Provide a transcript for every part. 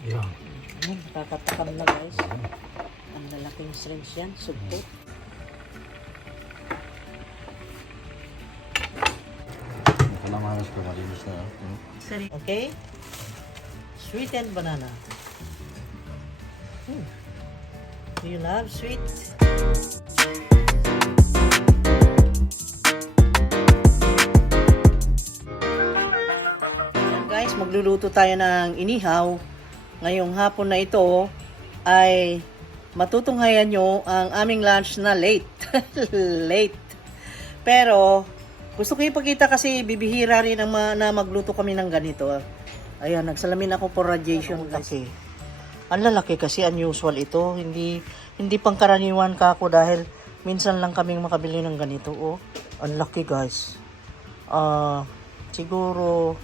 Yeah. Nakakatakam na guys. Ang lalaking shrimps yan. Sugpo. Kalamanas ko malinis na. Okay? Sweetened banana. Do you love sweets? Ayan guys, magluluto tayo ng inihaw. Ngayong hapon na ito ay matutunghayan nyo ang aming lunch na late. Late. Pero gusto ko ipakita kasi bibihira rin na magluto kami ng ganito. Ayan, nagsalamin ako for radiation kasi. Ang lalaki kasi unusual ito. Hindi pangkaraniwan ka ako dahil minsan lang kaming makabili ng ganito. Oh, ang laki guys. Siguro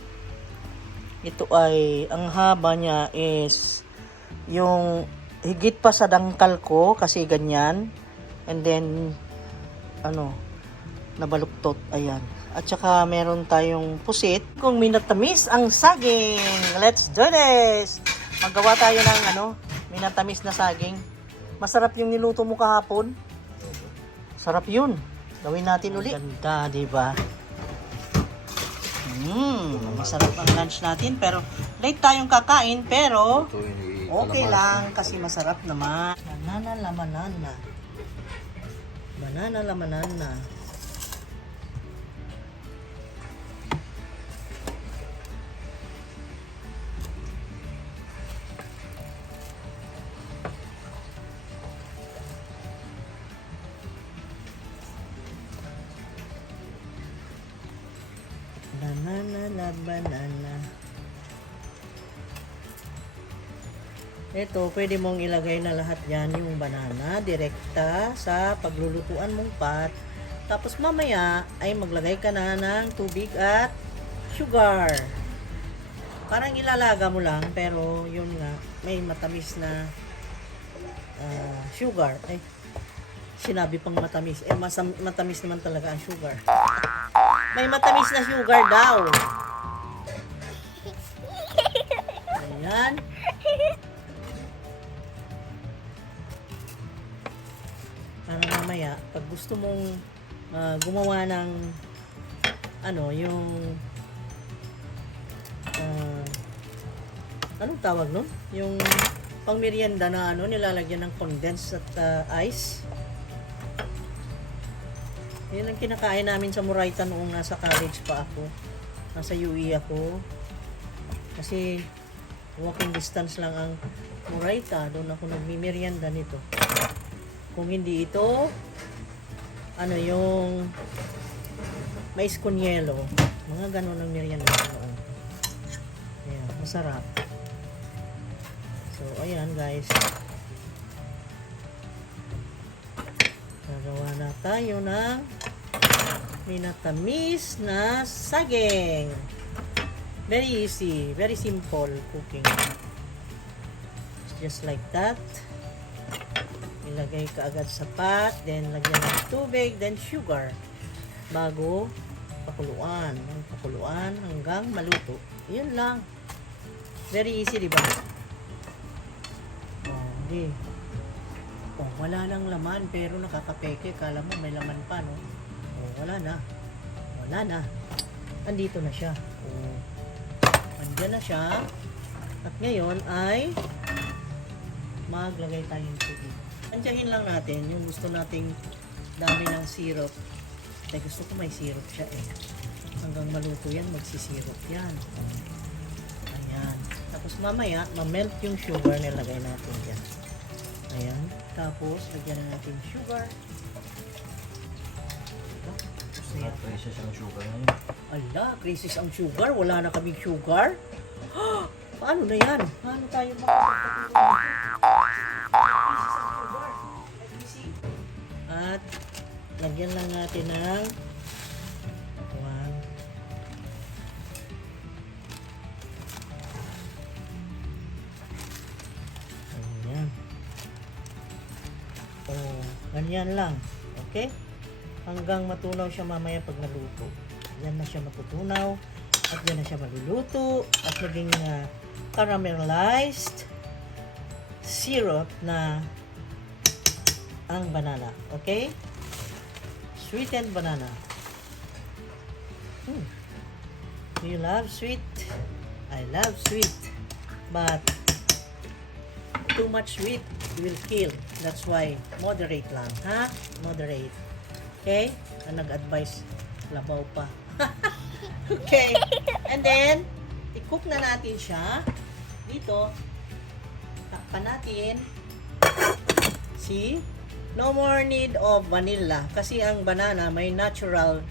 ito ay ang haba niya is yung higit pa sa dangkal ko kasi ganyan. And then nabaluktot. Ayan. At saka meron tayong pusit. Kung minatamis ang saging. Let's do this! Maggawa tayo ng minatamis na saging. Masarap yung niluto mo kahapon. Sarap yun. Gawin natin ulit. Ganda, diba? Masarap ang lunch natin. Pero late tayong kakain. Pero okay lang kasi masarap naman. Banana lamanana. Banana lamanana. Banana la banana. Ito, pwede mong ilagay na lahat yan yung banana direkta sa paglulutuan mong pot. Tapos mamaya ay maglagay ka na ng tubig at sugar. Parang ilalaga mo lang pero yun nga, may matamis na sugar. Sinabi pang matamis. Matamis naman talaga ang sugar. May matamis na sugar daw. Ayan. Para mamaya, pag gusto mong gumawa ng yung anong tawag nun? Yung pang merienda na nilalagyan ng condensed at ice. Yun ang kinakain namin sa Moraita noong nasa college pa ako. Nasa UE ako. Kasi walking distance lang ang Moraita. Doon ako nagmimerienda nito. Kung hindi ito, yung mais con yelo. Mga ganun ang merienda noon. Ayan, masarap. So, ayan guys. Gagawa na tayo ng minatamis na saging. Very easy, very simple cooking. Just like that. Ilagay ka agad sa pot, then lagyan ng tubig, then sugar. Bago pakuluan. Pakuluan hanggang maluto. Yun lang. Very easy, di ba? Hindi. Wala nang laman pero nakakapeke. Kala mo may laman pa, no? Wala na. Wala na. Andito na siya. Andiyan na siya. At ngayon ay maglagay tayo ng tubig. Andiyahin lang natin yung gusto nating dami ng syrup. Kaya gusto ko may syrup siya Hanggang maluto yan, magsisirop yan. Ayan. Tapos mamaya, ma-melt yung sugar na ilagay natin dyan. Ayan. Tapos, lagyan na natin sugar. Crisis ang sugar ngayon. Ala, crisis ang sugar. Wala na kaming sugar. Paano na yan? Paano tayo makakapatuloy? At lagyan lang natin ng ayan. Ganyan lang. Okay? Hanggang matunaw siya mamaya pag naluto. Yan na siya matutunaw. At yan na siya maluluto. At maging caramelized syrup na ang banana. Okay? Sweetened banana. Do you love sweet? I love sweet. But too much sweet will kill. That's why moderate lang, ha? Moderate. Okay? Ang nag-advise, labaw pa. Okay. And then, i-cook na natin siya. Dito, takpan natin. See? No more need of vanilla. Kasi ang banana may natural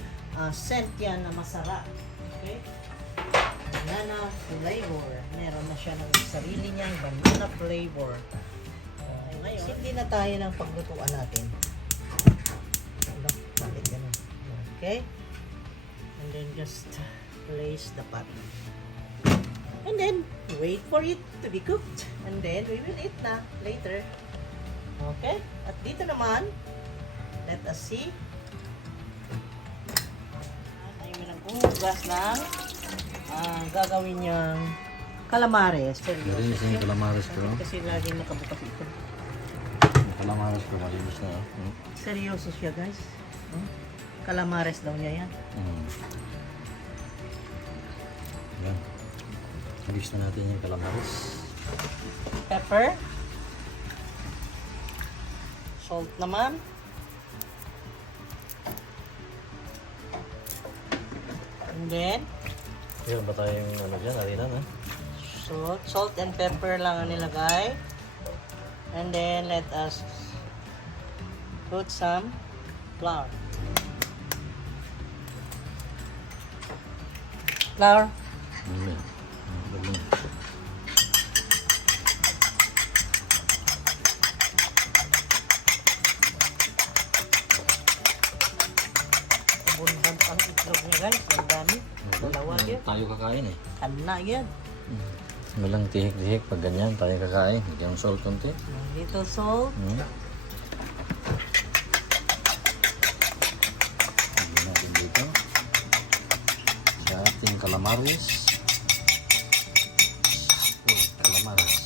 scent yan na masarap. Okay? Banana flavor. Meron na siya ng sarili niyang banana flavor. Ngayon, hindi na tayo ng paglutuan natin. Bakit ganun? Okay? And then just place the pot. And then, wait for it to be cooked. And then, we will eat na later. Okay? At dito naman, let us see. Tayo mo nang umugas ng gagawin niyang calamares. Malinis na yung calamares ko. Kasi laging nakabukas ito. Yung calamares ko, malinis na. Seryoso siya, guys. Calamares daw niya yan. Yan. Mix na natin yung calamares. Pepper. Salt naman. And then, Yan ba tayong ano dyan? Harina na? salt and pepper lang ang nilagay. And then, let us put some flour. Flour. Yan. Lagyan. Abundant ang itlog niya, guys. Ang dami. Dalawa yun. Tayo kakain eh. Kana yan. Walang tihik-tihik pag ganyan tayo kakain. Bigyan ng salt konti. Little salt. Lagyan natin dito. Sa ating calamares. Calamares.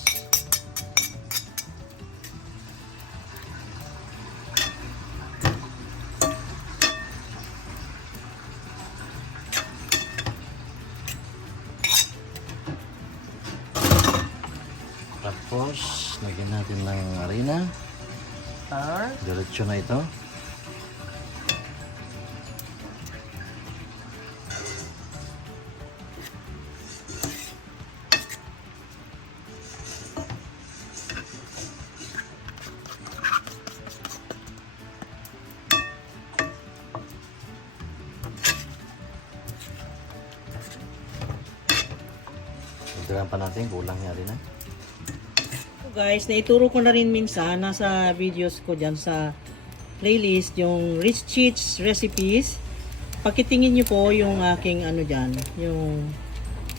Tapos, lagyan natin ng harina. Flour. Diretso na ito. Dagdagan pa natin, kulang niya rin ah. Guys, naituro ko na rin minsan nasa videos ko dyan sa playlist yung Rich Cheats recipes. Pakitingin nyo po yung aking ano dyan, yung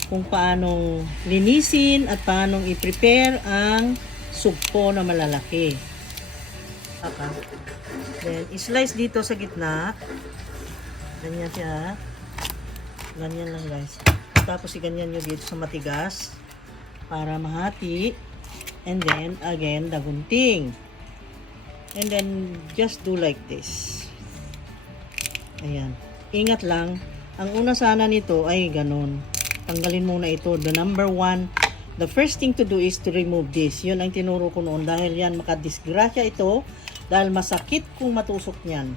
kung paano linisin at paano i-prepare ang sugpo na malalaki. Then, i-slice dito sa gitna. Ganyan siya. Ganyan lang, guys. Tapos i-ganyan nyo dito sa matigas para mahati. And then, again, the gunting. And then, just do like this. Ayan. Ingat lang. Ang una sana nito ay ganun. Tanggalin muna ito. The number one, the first thing to do is to remove this. Yun ang tinuro ko noon. Dahil yan, makadisgrasya ito. Dahil masakit kung matusok niyan.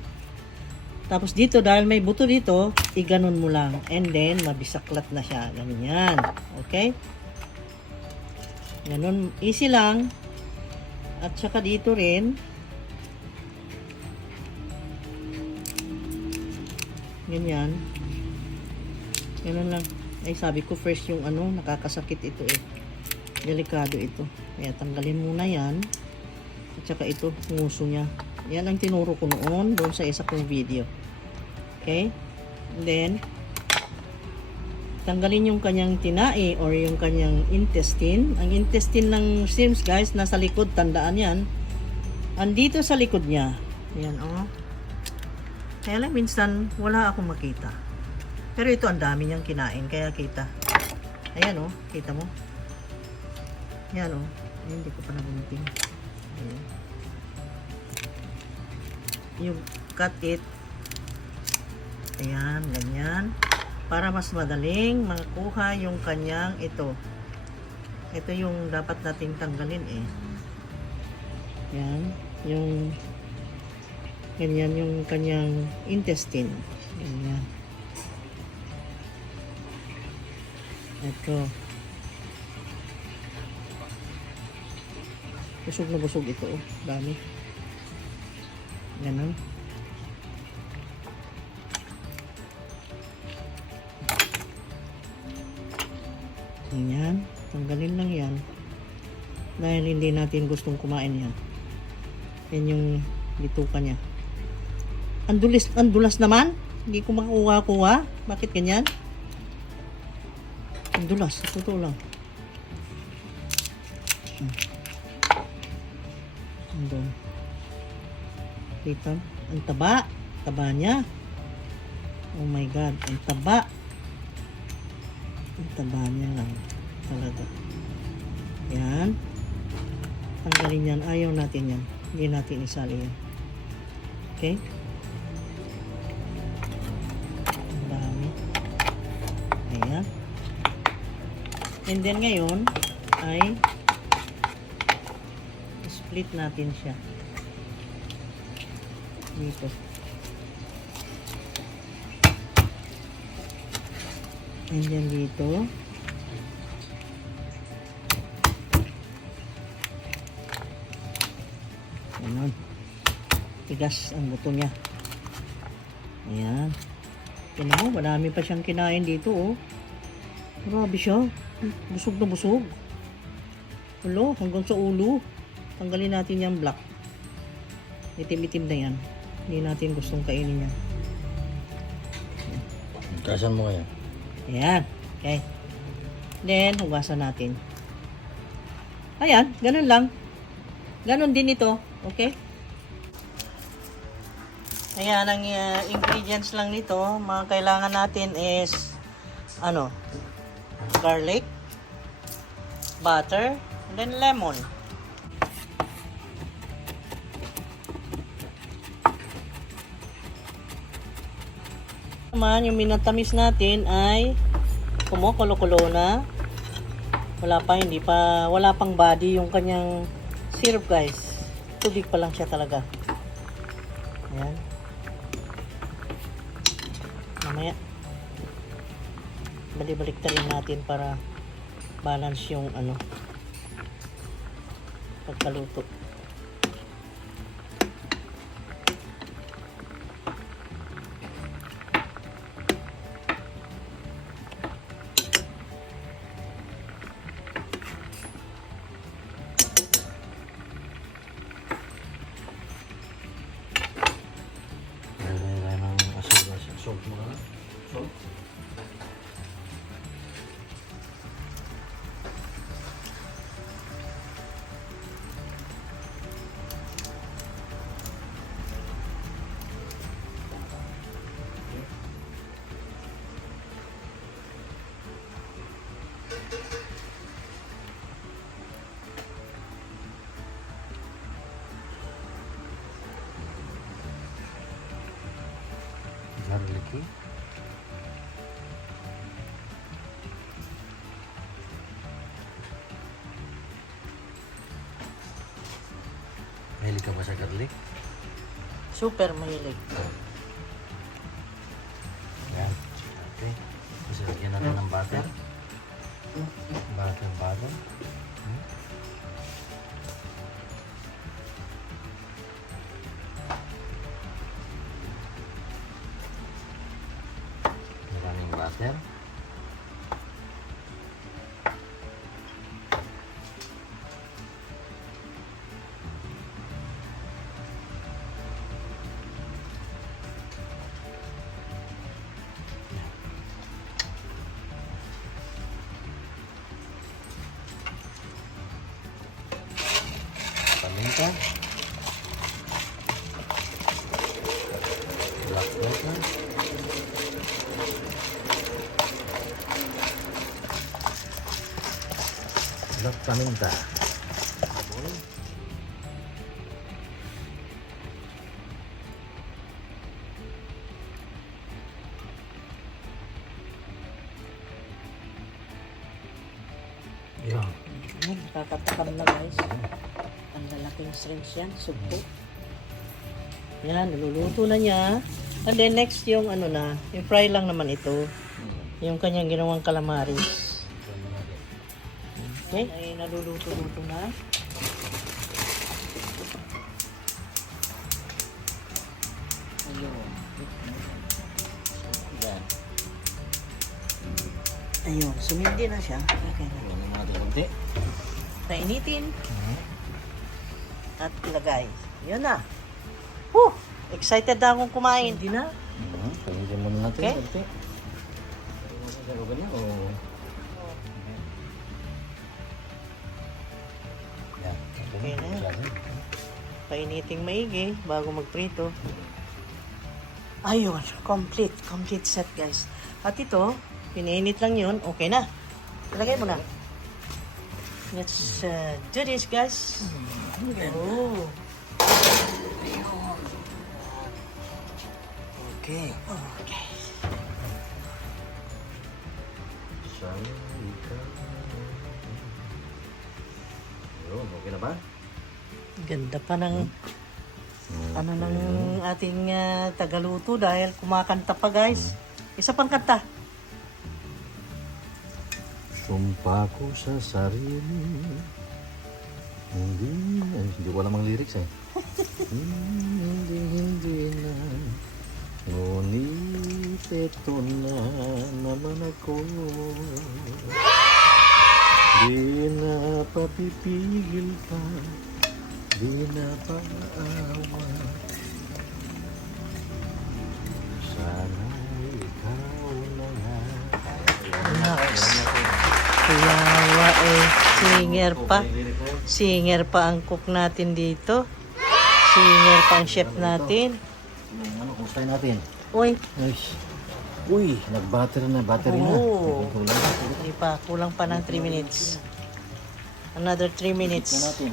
Tapos dito, dahil may buto dito, iganon mo lang. And then, mabisaklat na siya. Ganyan. Okay? Ganun, easy lang. At saka dito rin. Ganyan. Ganun lang. Ay, sabi ko first yung ano, nakakasakit ito eh. Delikado ito. Kaya tanggalin muna yan. At saka ito, nguso niya. Yan ang tinuro ko noon, doon sa isa kong video. Okay? And then, tanggalin yung kanyang tinae or yung kanyang intestine. Ang intestine ng shrimps, guys, nasa likod. Tandaan yan. Andito sa likod niya. Ayan, oh. Kaya lang, minsan, wala akong makita. Pero ito, ang dami niyang kinain. Kaya kita. Ayan, oh. Kita mo? Yan o. Hindi ko pa nagunting. Ayan. Yung cut it. Ayan, ganyan. Para mas madaling makuha yung kanyang ito. Ito yung dapat nating tanggalin eh. Yan. Yung ganyan yung kanyang intestine. Ganyan. Ito. Busog na busog ito. Oh. Dami. Ganun. Ganyan. Tanggalin lang yan. Dahil hindi natin gustong kumain yan. Yan yung bituka niya. Andulas naman. Hindi ko makuha-kuha. Bakit ganyan? Andulas. Totoo lang. Andun. Kita? Ang taba. Taba niya. Oh my God. Ang taba. Ang taba niya lang. Talaga. Yan. Tanggalin yan. Ayaw natin yan. Hindi natin isali yan. Okay? Ang dami. Ayan. And then ngayon ay split natin siya. Dito. And then dito. Ayan. Tigas ang buto niya. Ayan. Tignan mo, marami pa siyang kinain dito, oh. Grabe siya. Busog na busog. Ulo, hanggang sa ulo. Tanggalin natin yung black. Itim-itim na yan. Hindi natin gustong kainin yan. Kasan mo kaya? Ayan. Okay. Then, hugasan natin. Ayan, ganun lang. Ganun din ito. Okay? Ayan, ang ingredients lang nito, mga kailangan natin is, garlic, butter, and then lemon. Naman, yung minatamis natin ay kumukulo-kulo na. Wala pang body yung kanyang syrup, guys. Tubig pa lang siya talaga. Ayan. Mamaya balik-balik rin natin para balance yung pagkaluto. Salt mo na. Salt. Garlic. Mahilig ka ba sa garlic? Super mahilig. Ayan. Okay. Kasi lagyan natin ng butter. Butter. Maraming butter. Paminta. Black pepper. Black Paminta. Yan. Nakakatakam na guys. Ang lalaking shrimps yan, sugpo. Yan, naluluto na niya. And then next yung ano na, yung fry lang naman ito. Yung kanyang ginawang calamaris. Okay, ay naluluto-luto na. Ayun. Yan. Ayun, sumindi na siya. Okay na. Yan ang mga konti. Painitin. At ilagay. Yun na. Whew! Excited na akong kumain. Hindi na. Pagigyan muna natin. Okay. Konti. Ano ba niya? O... Yan. Okay na yan. Painiting maigi bago magprito. Ayun, complete. Complete set guys. At ito, pinainit lang yun. Okay na. Ilagay mo na. Let's do this guys. Oh. Okay. Okay. Yun, okay na ba? Ganda pa ng ano ng ating tagaluto dahil kumakanta pa guys. Isa pang kanta. Sumpa ko sa sarili. Hindi ko alam ang lyrics eh. Hindi na. Ngunit ito na naman ako. Di na papipigil pa. Di na paawa. Sana ikaw na nga. Kuyawa eh. Singer pa ang cook natin dito. Singer pa ang chef natin. Ano, kung try natin? Uy. Uy, nag-battery na. Oo. Hindi pa. Kulang pa ng 3 minutes. Another 3 minutes. natin.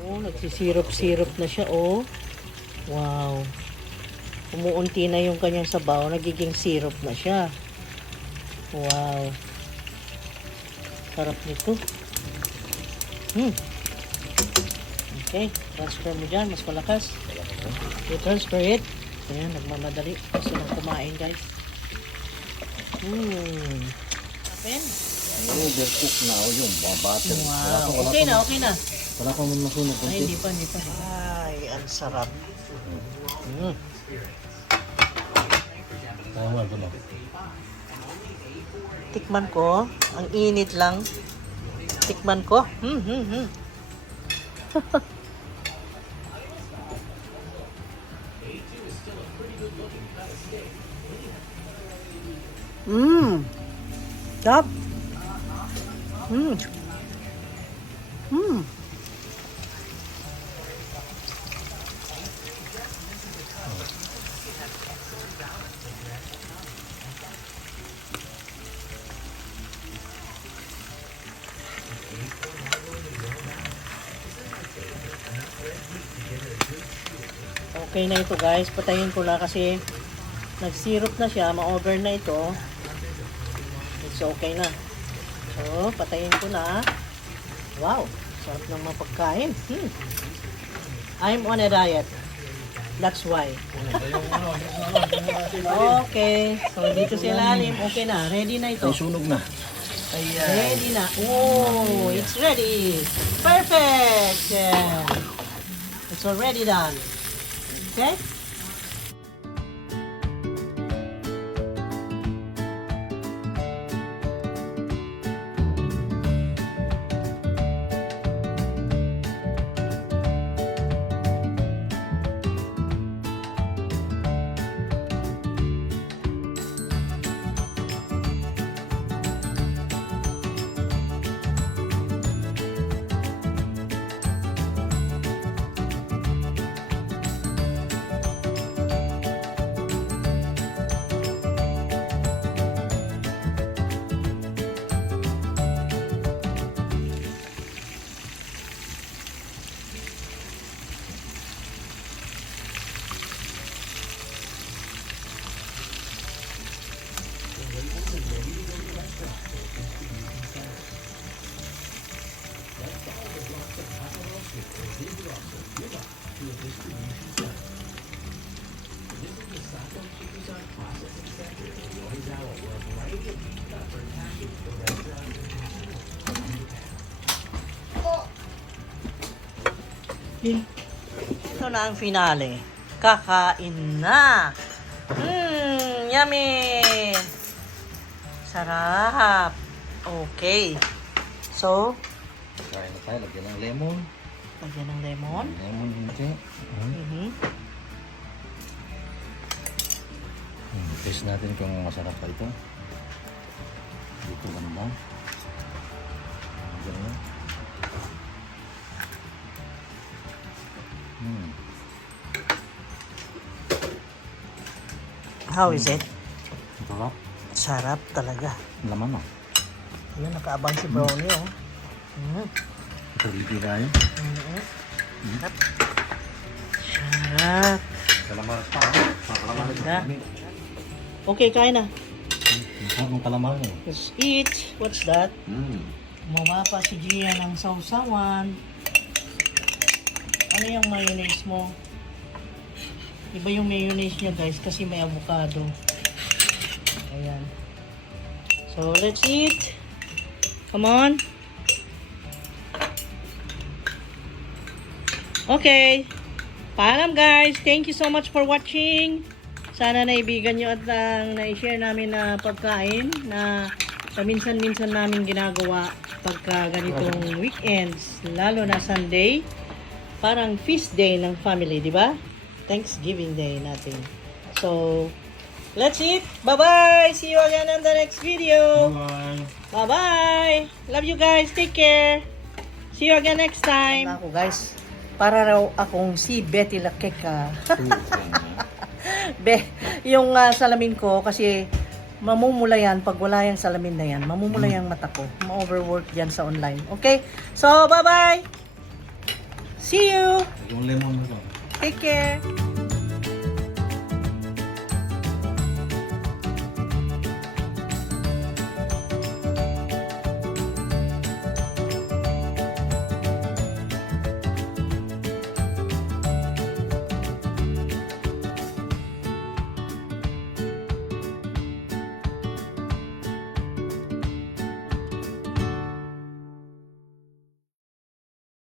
Oh, nagsisirop-sirop na siya, oh. Wow. Umuunti na yung kanyang sabaw, nagiging syrup na siya. Wow. Sarap nito. Okay, transfer mo dyan, mas malakas. Okay, transfer it. Ayan, nagmamadali. Gusto nang kumain, guys. Open. Overcook na o yung battery. Wow. Okay na, okay na. Wala kang masunog Ay, konti. hindi pa. Ay, ang sarap. Tama ba na? Tikman ko. Ang init lang. Tikman ko. Stop. Okay na ito guys, patayin ko lang kasi nag-syrup na siya, ma-over na ito. It's okay na. So, patayin ko na. Wow, sarap ng mga pagkain. I'm on a diet. That's why. Okay, so dito sa ilalim, okay na, ready na ito. Ay, sunog na. Ayan. Ready na. Oh, it's ready. Perfect. Yeah. It's already done. Okay? Ito na ang finale. Kakain na. Yummy! Sarap. Okay. So, Kain na tayo, lagyan ng lemon. lagyan ng lemon. Lemon hindi. Taste natin kung masarap pa ito. Dito ganda. Ganyan. How is it? Sarap. Sarap talaga. Laman oh. Ayan, nakaabang si Brownie, oh. Ito ligi tayo. Sarap. Sarap. Kalamar pa. Kalamar Ganda. Okay, kain na. Masarap ng kalamar eh. Let's eat. What's that? Mumapa si Gia ng sausawan. Ano yung mayonnaise mo? Iba yung mayonnaise niya, guys, kasi may avocado. Ayan. So, let's eat. Come on. Okay. Paalam, guys. Thank you so much for watching. Sana naibigan nyo at na-share namin na pagkain na sa minsan-minsan namin ginagawa pagka ganitong weekends, lalo na Sunday. Parang feast day ng family, di ba? Thanksgiving day natin. So, let's eat. Bye-bye! See you again on the next video. Bye. Bye-bye! Love you guys. Take care. See you again next time. Ako guys, para raw akong si Betty Lakeka. Yung salamin ko kasi mamumula yan pag wala yung salamin na yan. Mamumula yung mata ko. Ma-overwork yan sa online. Okay? So, bye-bye! See you! Yung lemon mo to. Take care!